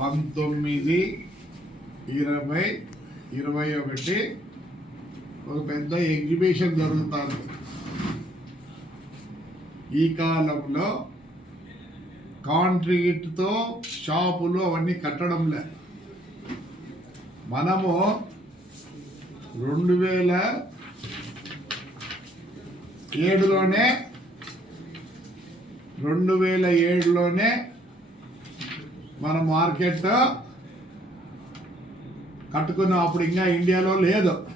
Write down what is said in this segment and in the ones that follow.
పంతొమ్మిది ఇరవై ఇరవై ఒకటి. ఒక పెద్ద ఎగ్జిబిషన్ జరుగుతుంది. ఈ కాలంలో కాంట్రీట్తో షాపులు అవన్నీ కట్టడంలే. మనము రెండు వేల ఏడులోనే రెండు వేల ఏడులోనే మన మార్కెట్ కట్టుకున్నాం అప్పుడు ఇంకా ఇండియాలో లేదు.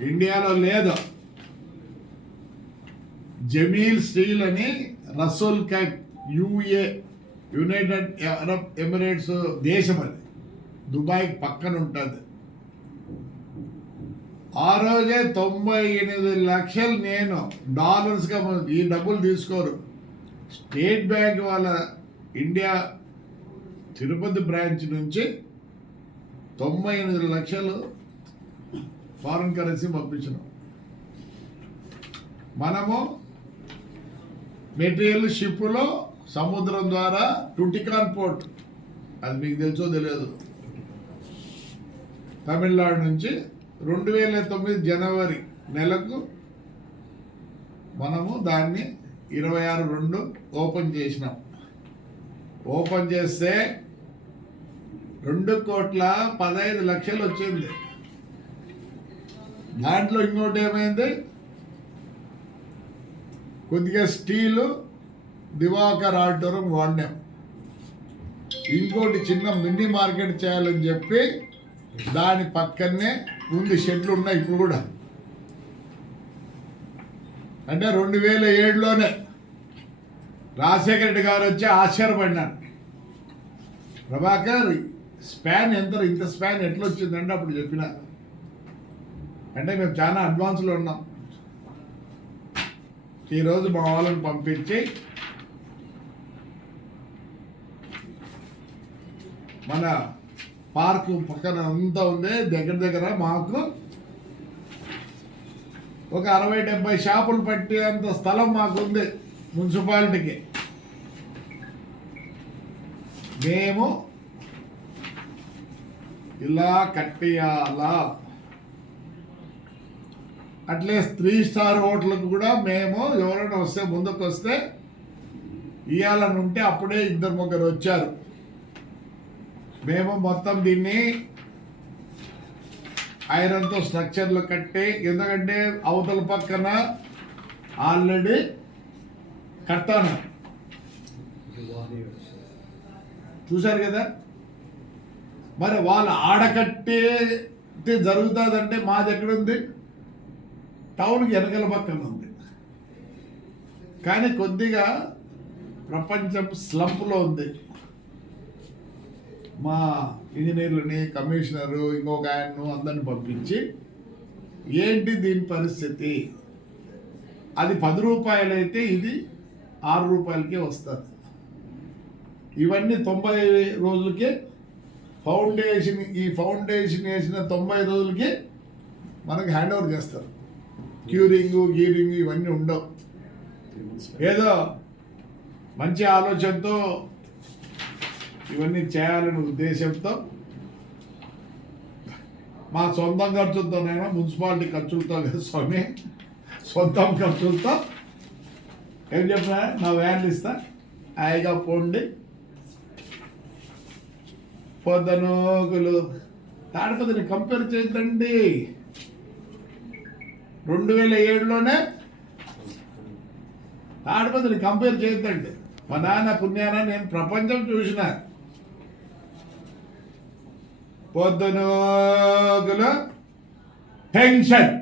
ఇండియాలో లేదు. జమీల్ స్టీల్ అని రసూల్ కైప్ యుఏ యునైటెడ్ అరబ్ ఎమిరేట్స్ దేశం అది. దుబాయ్ పక్కన ఉంటుంది. ఆ రోజే తొంభై ఎనిమిది లక్షలు నేను డాలర్స్గా ఈ డబ్బులు తీసుకోరు. స్టేట్ బ్యాంక్ వాళ్ళ ఇండియా తిరుపతి బ్రాంచ్ నుంచి తొంభై ఎనిమిది లక్షలు ఫారిన్ కరెన్సీ పంపించినాం. మనము మెటీరియల్ షిప్లో సముద్రం ద్వారా టుటికాన్ పోర్ట్ అది మీకు తెలుసో తెలియదు తమిళనాడు నుంచి రెండు వేల తొమ్మిది జనవరి నెలకు మనము దాన్ని ఇరవై ఆరు రెండు ఓపెన్ చేసినాం. ఓపెన్ చేస్తే రెండు కోట్ల పదహైదు లక్షలు వచ్చింది. దాంట్లో ఇంకోటి ఏమైంది? కొద్దిగా స్టీలు దివాకర్ ఆడిటోరం వాడినాం. ఇంకోటి చిన్న మినీ మార్కెట్ చేయాలని చెప్పి దాని పక్కనే ఉంది షెడ్లు ఉన్నాయి ఇప్పుడు కూడా. అంటే రెండు వేల ఏడులోనే రాజశేఖర రెడ్డి గారు వచ్చి ఆశ్చర్యపడినారు. ప్రభాకర్ స్పాన్ ఎంత ఇంత స్పాన్ ఎట్లా వచ్చిందంటే అప్పుడు చెప్పిన. అంటే మేము చాలా అడ్వాన్స్లో ఉన్నాం. ఈరోజు మా వాళ్ళని పంపించి మన పార్క్ పక్కన అంతా ఉంది దగ్గర దగ్గర మాకు ఒక అరవై డెబ్బై షాపులు పట్టేంత స్థలం మాకు ఉంది మున్సిపాలిటీకి. మేము ఇలా కట్టేయాలా? అట్లే త్రీ స్టార్ హోటల్కి కూడా మేము ఎవరైనా వస్తే ముందుకు వస్తే ఇవ్వాలని ఉంటే అప్పుడే ఇద్దరు ముగ్గురు వచ్చారు. మేము మొత్తం దీన్ని ఐరన్తో స్ట్రక్చర్లు కట్టి ఎందుకంటే అవతల పక్కన ఆల్రెడీ కట్టాను. చూశారు కదా? మరి వాళ్ళు ఆడకట్టే జరుగుతుందంటే మాది ఎక్కడుంది? టౌన్కి వెనకల పక్కన ఉంది. కానీ కొద్దిగా ప్రపంచం స్లంప్లో ఉంది. మా ఇంజనీర్లని కమిషనరు ఇంకొక ఆయన్ను అందరిని పంపించి ఏంటి దీని పరిస్థితి? అది పది రూపాయలైతే ఇది ఆరు రూపాయలకే వస్తుంది. ఇవన్నీ తొంభై రోజులకే ఫౌండేషన్ ఈ ఫౌండేషన్ వేసిన తొంభై రోజులకి మనకి హ్యాండ్ ఓవర్ చేస్తారు. క్యూరింగ్ గీరింగ్ ఇవన్నీ ఉండవు. ఏదో మంచి ఆలోచనతో ఇవన్నీ చేయాలనే ఉద్దేశంతో మా సొంతం ఖర్చులతోనైనా మున్సిపాలిటీ ఖర్చులతో కదా స్వామి సొంతం ఖర్చులతో. ఏం చెప్పినా? నా వ్యాన్లు ఇస్తా. హాయిగా పోండి. పొదనోగులు. తాడిపతిని కంపేర్ చేద్దండి. రెండు వేల ఏడులోనే తాడిపతిని కంపేర్ చేయొద్దండి మా నాన్న పుణ్యాన నేను ప్రపంచం చూసిన. పొద్దునోగులు టెన్షన్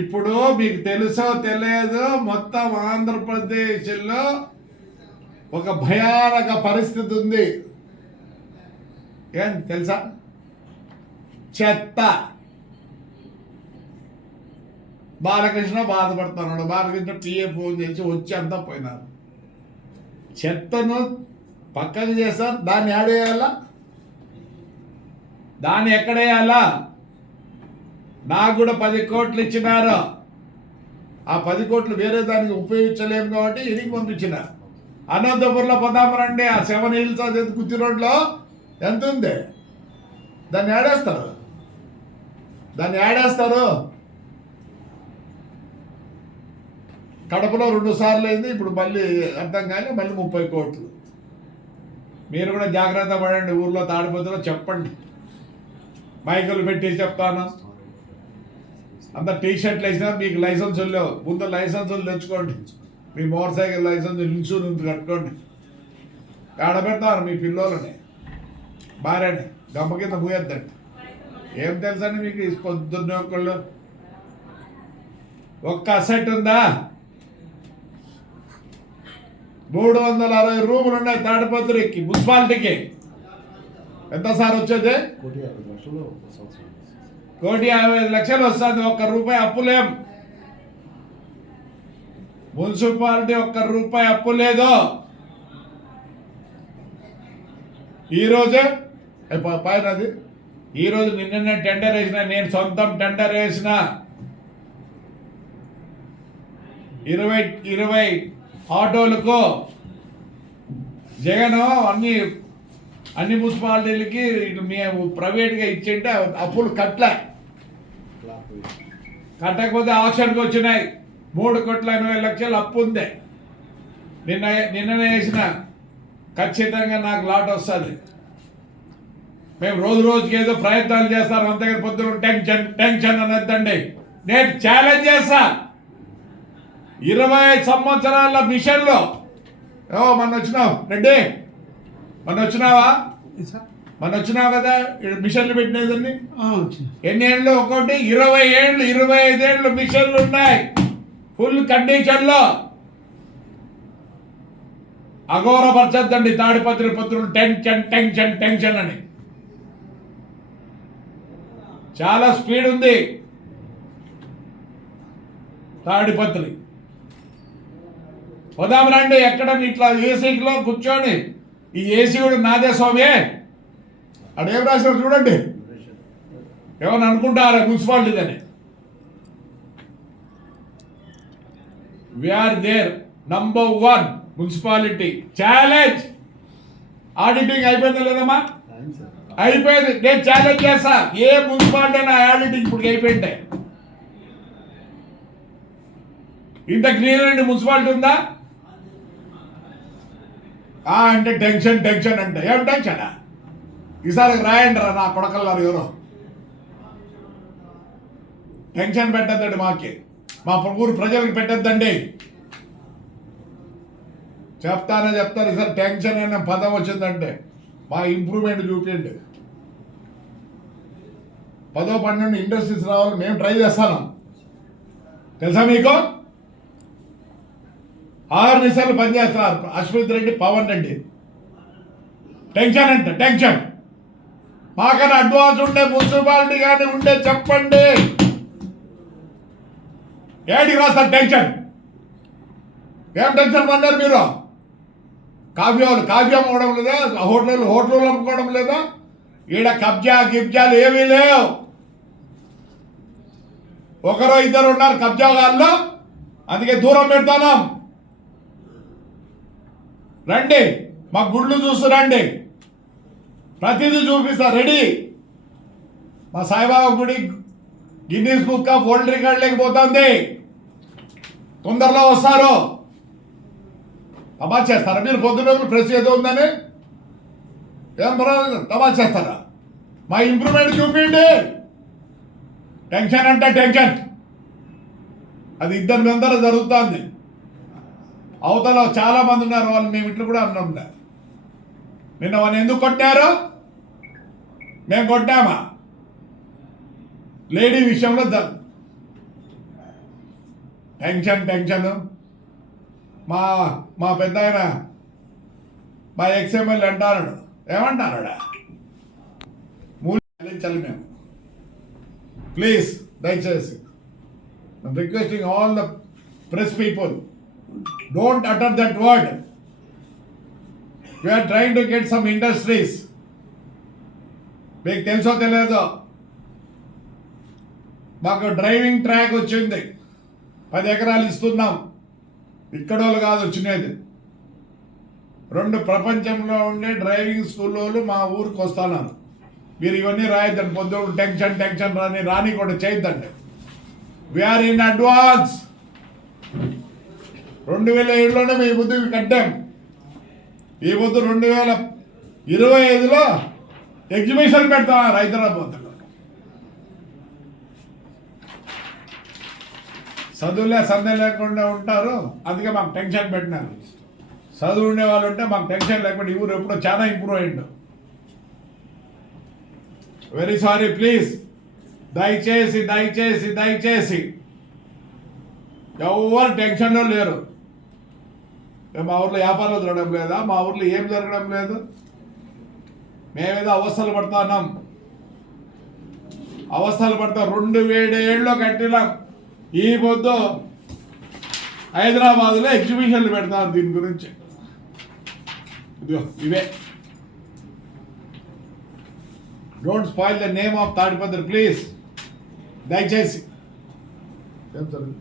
ఇప్పుడు మీకు తెలుసో తెలియదు మొత్తం ఆంధ్రప్రదేశ్లో ఒక భయానక పరిస్థితి ఉంది. ఏం తెలుసా? చెత్త. బాలకృష్ణ బాధపడుతున్నాడు. బాలకృష్ణ పిఏ ఫోన్ చేసి వచ్చి అంతా పోయినారు. చెత్తను పక్కకు చేస్తారు దాన్ని ఆడేయాలా? దాన్ని ఎక్కడేయాలా? నాకు కూడా పది కోట్లు ఇచ్చినారు. ఆ పది కోట్లు వేరే దానికి ఉపయోగించలేము కాబట్టి ఇడికి పంపించినారు. అనంతపురంలో పోదాం రండి. ఆ సెవెన్ హిల్స్ అది కుర్తి రోడ్లో. ఎంత ఉంది? దాన్ని ఆడేస్తారు దాన్ని ఆడేస్తారు కడపలో రెండు సార్లు అయింది. ఇప్పుడు మళ్ళీ అర్థం కానీ మళ్ళీ ముప్పై కోట్లు. మీరు కూడా జాగ్రత్త పడండి. ఊర్లో తాడిపోతులో చెప్పండి. మైకులు పెట్టి చెప్తాను. అంత టీ షర్ట్లు వేసినా మీకు లైసెన్సులు లేవు. ముందు లైసెన్సులు తెచ్చుకోండి. మీ మోటార్ సైకిల్ లైసెన్స్ ఇన్సూరెన్స్ కట్టుకోండి. ఆడబెడతారు మీ పిల్లోలని. భార్యని గమ్మ కింద పోయొద్దండి ఏం తెలుసండి మీకు పొద్దున్నే ఒకళ్ళు? ఒక్క అసెట్ ఉందా? మూడు వందల అరవై రూములు ఉన్నాయి తాడిపత్రికి మున్సిపాలిటీకి. ఎంత సార్ వచ్చేది? కోటి యాభై లక్షలు వస్తుంది. ఒక్క రూపాయి అప్పులేం? మున్సిపాలిటీ ఒక్క రూపాయి అప్పు లేదు. ఈరోజు పైన అది ఈరోజు నిన్ననే టెండర్ వేసిన నేను సొంతం టెండర్ వేసిన. ఇరవై ఇరవై ఆటోలకు జగన్ అన్ని అన్ని మున్సిపాలిటీలకి ఇటు మేము ప్రైవేట్గా ఇచ్చింటే అప్పులు కట్టలే. కట్టకపోతే ఆక్షన్కి వచ్చినాయి. మూడు కోట్ల ఎనభై లక్షలు అప్పు ఉంది. నిన్న నిన్ననే వేసిన ఖచ్చితంగా నాకు లాట్ వస్తుంది. మేము రోజు రోజుకి ఏదో ప్రయత్నాలు చేస్తాం అంతగా పొద్దున టెన్షన్ టెన్షన్ అనొద్దండి. నేను ఛాలెంజ్ చేస్తా. ఇరవై సంవత్సరాల మిషన్లో. ఓ మొన్న వచ్చినావు రెడ్డి? మొన్న వచ్చినావా? మొన్న వచ్చినావు కదా మిషన్లు పెట్టినదని వచ్చింది ఎన్ని ఏళ్ళు? ఒకటి ఇరవై ఏళ్ళు ఇరవై ఐదేళ్ళు మిషన్లు ఉన్నాయి. ఫుల్ కండిషన్లో అఘోరపరచద్దండి తాడిపత్రి పత్రులు. టెన్షన్ టెన్షన్ టెన్షన్ అని. చాలా స్పీడ్ ఉంది. తాడిపత్రి. పోదాం రండి ఎక్కడ ఇట్లా ఏసీలో కూర్చొని? ఈ ఏసీ కూడా నాదే స్వామి. అడేం రాశారు చూడండి. ఏమని అనుకుంటారా municipality we are there number one municipality challenge auditing అయిపోయిందా లేదమ్మా? అయిపోయింది. నేను ఛాలెంజ్ చేస్తా. ఏ మున్సిపాలిటీ నా ఆడిటింగ్ ఇప్పుడు అయిపోయింటే ఇంత అండి మున్సిపాలిటీ ఉందా? అంటే టెన్షన్ టెన్షన్ అంటే. ఏం టెన్షన్ ఈసారి రాయండి రా నా కొడకల్లారు ఎవరో. టెన్షన్ పెట్టద్దండి మాకి. మా ఊరు ప్రజలకు పెట్టద్దండి. చెప్తానే చెప్తారు సార్ టెన్షన్ అనే పదం వచ్చిందంటే మా ఇంప్రూవ్మెంట్ చూపించండి. పదో పన్నెండు ఇండస్ట్రీస్ రావాలి మేము ట్రై చేస్తాను. తెలుసా మీకు? ఆరు నిమిషాలు పనిచేస్తున్నారు అశ్విత్ రెడ్డి పవన్ రెడ్డి. టెన్షన్ అంట టెన్షన్. మాకన్నా అడ్వాన్స్ ఉండే మున్సిపాలిటీ కానీ ఉండే చెప్పండి. ఏడికి రాస్తారు టెన్షన్? ఏం టెన్షన్ పడ్డారు మీరు? కాఫీ వాళ్ళు కాఫీ అమ్ముకోవడం లేదా? హోటల్ హోటల్ అమ్ముకోవడం లేదా? ఈడ కబ్జా గిబ్జాలు ఏమీ లేవు. ఒకరో ఇద్దరు ఉన్నారు కబ్జా వాళ్ళు అందుకే దూరం పెడతాను. రండి మా గుడ్లు చూస్తురండి ప్రతిదీ చూపిస్తా రెడీ. మా సాయిబాబా గుడి Guinness book of world record లేకపోతుంది. తొందరలో వస్తారు. తమాషా చేస్తారా? మీరు పొద్దున ప్రెస్ ఏదో ఉందని? ఏం పర్వాలేదు తమాషా చేస్తారా? మా ఇంప్రూవ్మెంట్ చూపించండి. టెన్షన్ అంటే టెన్షన్. అది ఇద్దరి ముందర జరుగుతుంది. అవతల చాలా మంది ఉన్నారు వాళ్ళు మేము ఇట్లు కూడా అన్నాం. నిన్న వాళ్ళు ఎందుకు కొట్టారు? మేము కొట్టామా? లేడీ విషయంలో టెన్షన్ టెన్షన్. మా మా పెద్ద ఆయన మా ఎక్స్ఎంఎల్ అంటారు. ఏమంటారా మూలించాలి మేము. ప్లీజ్ దయచేసి. Requesting all the press people don't utter that word we are trying to get some industries మీకు తెలుసో తెలియదో? మాకు డ్రైవింగ్ ట్రాక్ వచ్చింది. పది ఎకరాలు ఇస్తున్నాం. ఇక్కడ వాళ్ళు కాదు వచ్చినది. రెండు ప్రపంచంలో ఉండే డ్రైవింగ్ స్కూల్లో మా ఊరికి వస్తున్నారు. మీరు ఇవన్నీ రాయొద్దండి పొద్దున్న టెన్షన్ టెన్షన్ రాని రాని కూడా చేయొద్దండి. వీఆర్ ఇన్ అడ్వాన్స్ రెండు వేల ఏడులోనే మీ బుద్ధి కట్టాం. ఈ పొద్దు రెండు వేల ఇరవై ఐదులో ఎగ్జిబిషన్ పెడతాం హైదరాబాద్లో చదువులే సందే లేకుండా ఉంటారు. అందుకే మాకు టెన్షన్ పెట్టినారు. చదువు ఉండే వాళ్ళు ఉంటే మాకు టెన్షన్ లేకుండా ఈ ఊరు ఎప్పుడో చాలా ఇంప్రూవ్ అయ్యిండు వెరీ సారీ ప్లీజ్ దయచేసి దయచేసి దయచేసి. ఎవరు టెన్షన్లో లేరు. మా ఊర్లో వ్యాపారాలు జరగడం లేదా? మా ఊర్లో ఏం జరగడం లేదు? మేమేదో అవస్థలు పడుతున్నాం. అవస్థలు పడతాం రెండు వేడేళ్ళు కట్టినాం. ఈ పొద్దు హైదరాబాద్లో ఎగ్జిబిషన్లు పెడతాను దీని గురించి. ఇదిగో ఇవే. Don't spoil the name of Tadipatri please దయచేసి. ఏం జరుగుతుంది?